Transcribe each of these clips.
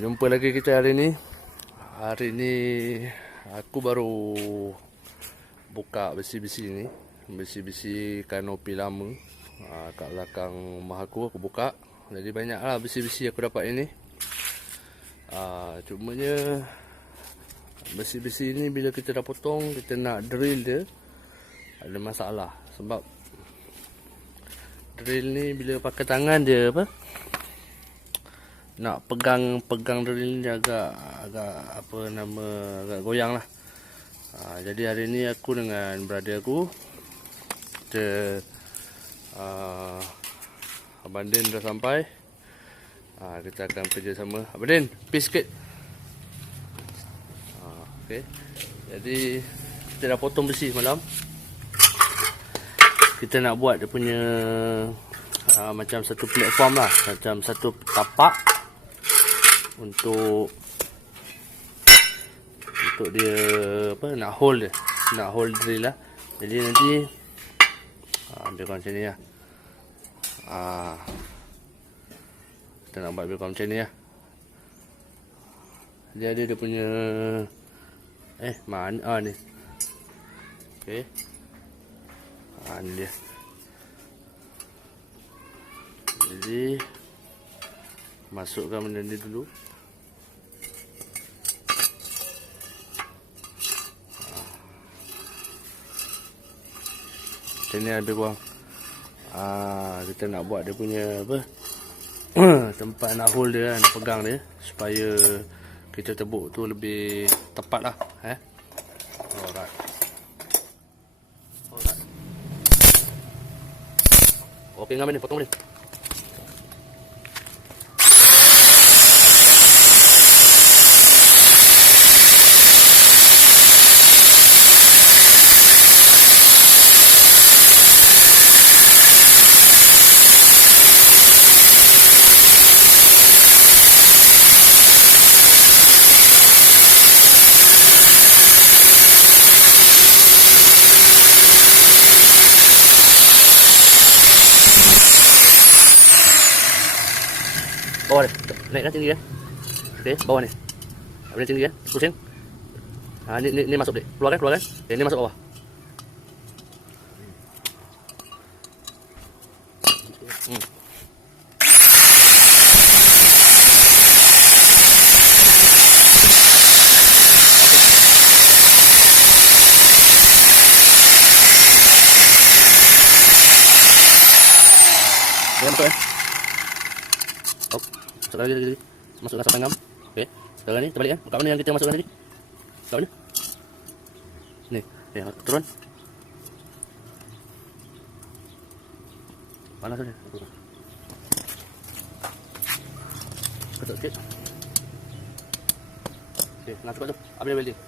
Jumpa lagi kita hari ni. Hari ni aku baru buka besi-besi ni. Besi-besi kanopi lama. Kat belakang rumah aku buka. Jadi banyak lah besi-besi aku dapat ini. Cumanya besi-besi ni bila kita dah potong, kita nak drill dia, ada masalah. Sebab drill ni bila pakai tangan dia nak pegang drill ni agak goyang lah. Jadi hari ni aku dengan brother aku, kita Abang Din dah sampai. Kita akan kerja sama. Abang Din, peace sikit. Okay. Jadi kita dah potong besi semalam. Kita nak buat dia punya macam satu platform lah, macam satu tapak untuk dia nak hold drill lah. Jadi nanti ambil macam ni lah. Kita nak buat macam ni lah. Dia ada dia punya mana ni. Okey. Ni dia. Jadi masukkan benda ni dulu. Macam ni lebih kurang. Kita nak buat dia punya tempat nak hold dia, nak pegang dia, supaya kita tebuk tu lebih tepat lah. Alright. Okey, ngambil ni, potong ni. Bawah ni, naikkan tinggi kan. Okey, bawah ni. Habis tinggi kan, pusing. Ni masuk dia. Keluarkan. Okey, ni masuk bawah. Masuk kan. Masukkan lagi. Masukkan sampai ngam. Okey. Sekarang ni terbalik kan. Buka mana yang kita masukkan tadi. Buka mana? Ni. Turun. Panas tu ni. Ketuk sikit. Okey, nak cepat tu. Ambil welding.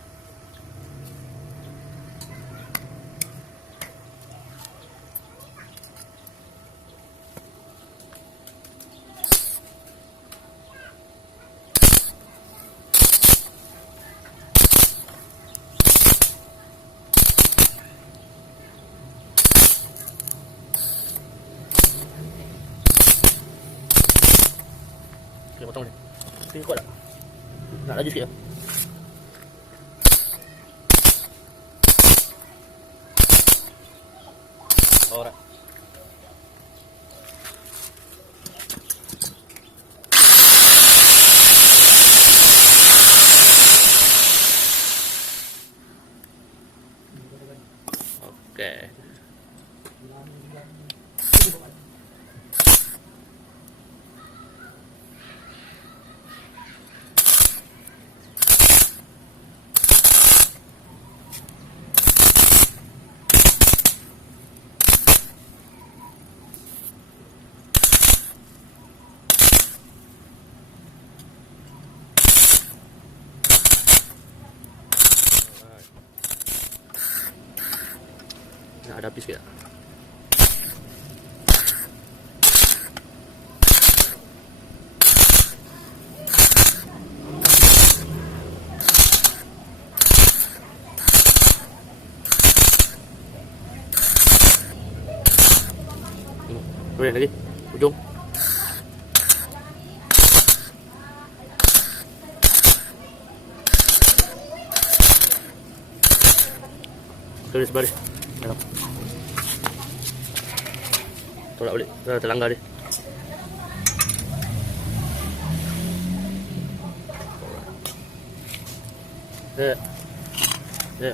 Okey, potong ni. Okey, kuat tak? Nak laju sikit tak? Alright. Okey. Nak ada api sikit tak? Boleh lagi, ujung. Tulis sebelah dia. Dalam. Tolak balik. Dah terlanggar dia. Ya.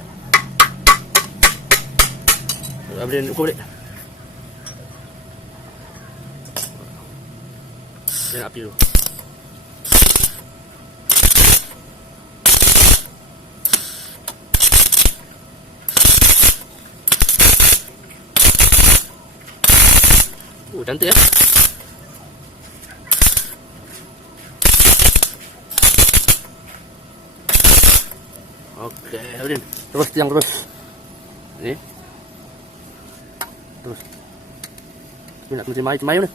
Boleh ukur balik. Jangan api dulu. Cantik ya. Okey, Udin. Terus tiang terus. Ni. Terus. Ni nak kena mayu ni.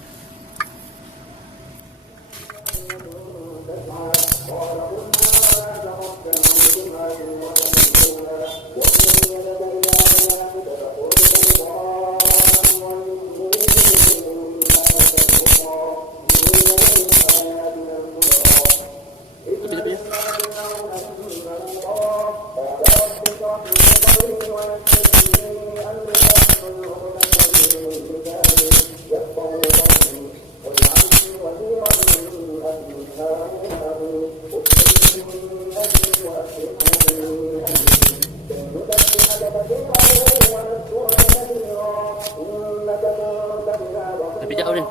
Pijak Udin.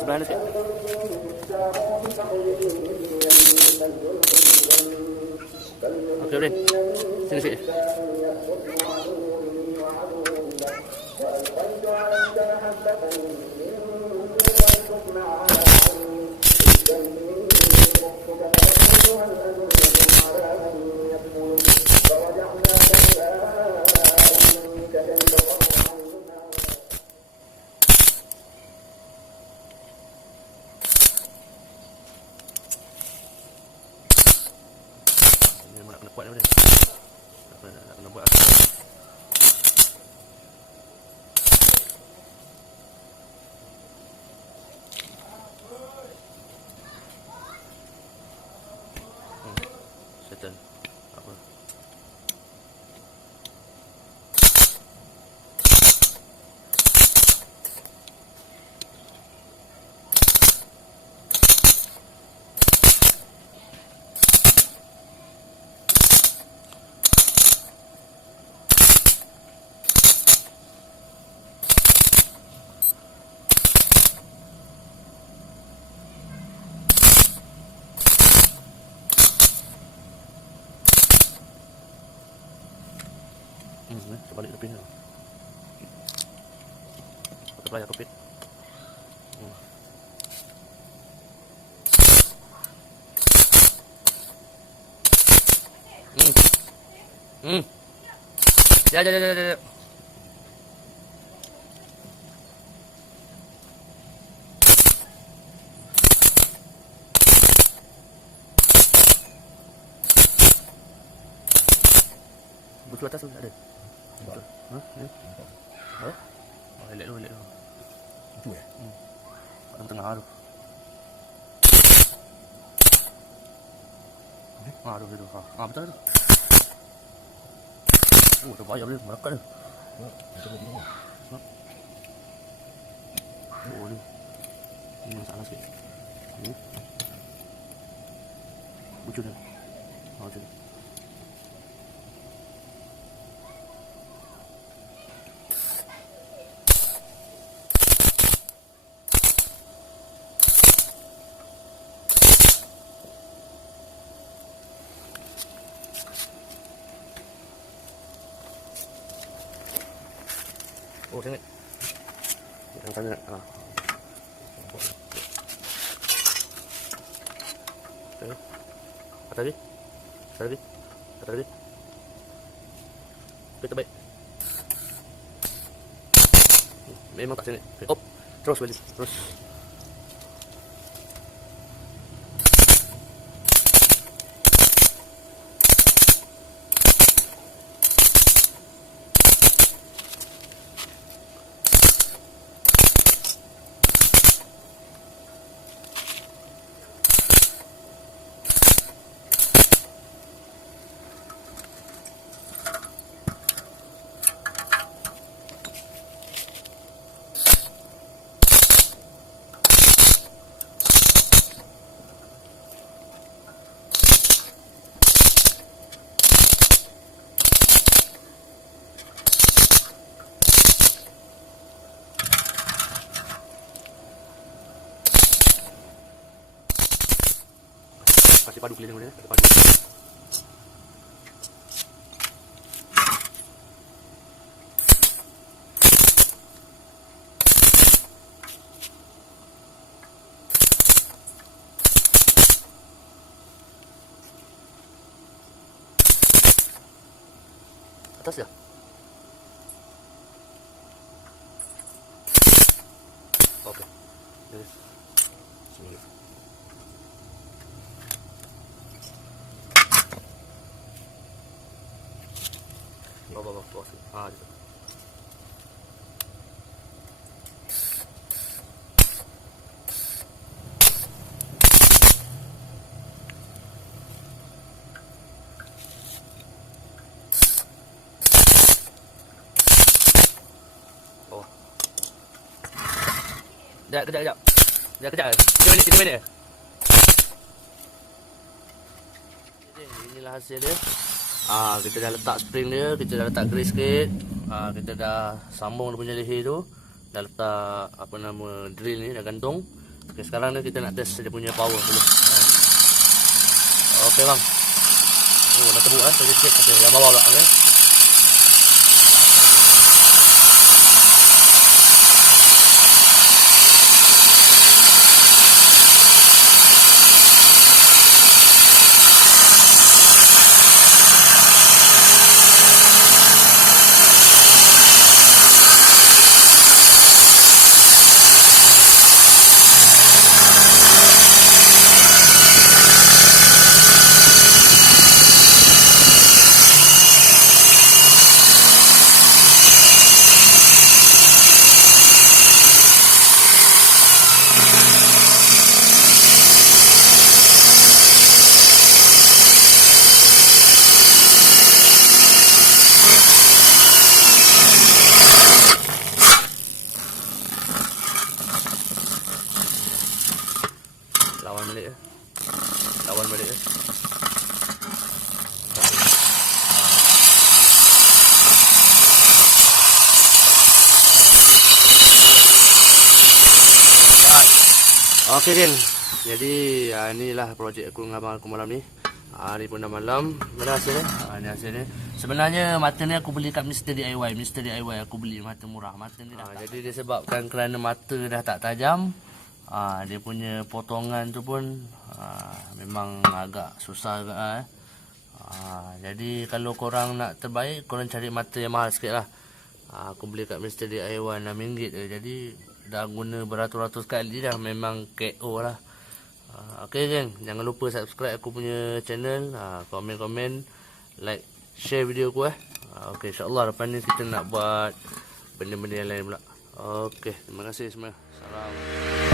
Sebelah ni sikit. Okey Udin. Sini sikit. Nak kena kuat ni. Nak kena buat apa? Settle. Apa? Terbalik tepi ni. Terbayar kepit. Ya. Butuh atas tu tak ada. Betul. Ha? Ni. Ha? Oh, elak dulu. Itu ya? Kat tengah tu. Tu. Ha, betul tu. Oh, terbayar dia, melekat dia. Ha? Oh, ni. Ini masalah sikit. Ni. Bucun dia. Ha, macam ni. Oh, sengit. Yang sana nak. Ha. Okay. Atas lagi. Okay, terbaik. Memang tak sengit. Okay. Op. Terus balik. Terus. Kita padu keliling dia. Kita padu. Atas ya. Oke. Jadi sini. Bawa. Ah, gitu. Kejap. 3 minit. Inilah hasil dia. Kita dah letak spring dia, kita dah letak grease sikit. Kita dah sambung dia punya leher tu. Dah letak drill ni, dah gantung. Okay, sekarang ni kita nak test dia punya power dulu. Okey bang. Oh, dah teruk kan, terkecil. Okey, yang bawah pula. Okay. Lawan balik ya. Okey geng. Jadi inilah projek aku dengan abang aku malam ni. Hari pun dah malam. Mana hasilnya? Ini hasilnya. Sebenarnya mata ni aku beli kat Mr. DIY. Mr. DIY aku beli mata murah. Mata ni dah jadi disebabkan kerana mata dah tak tajam. Dia punya potongan tu pun memang agak susah juga. Jadi kalau korang nak terbaik, korang cari mata yang mahal sikit lah. Aku beli kat Mr. DIY RM6 je. Jadi dah guna beratus-ratus kali dah, memang KO lah. Okay geng, jangan lupa subscribe aku punya channel, komen-komen, like, share video aku Okay, insyaAllah lepas ni kita nak buat benda-benda yang lain pula. Okay, terima kasih semua. Salam.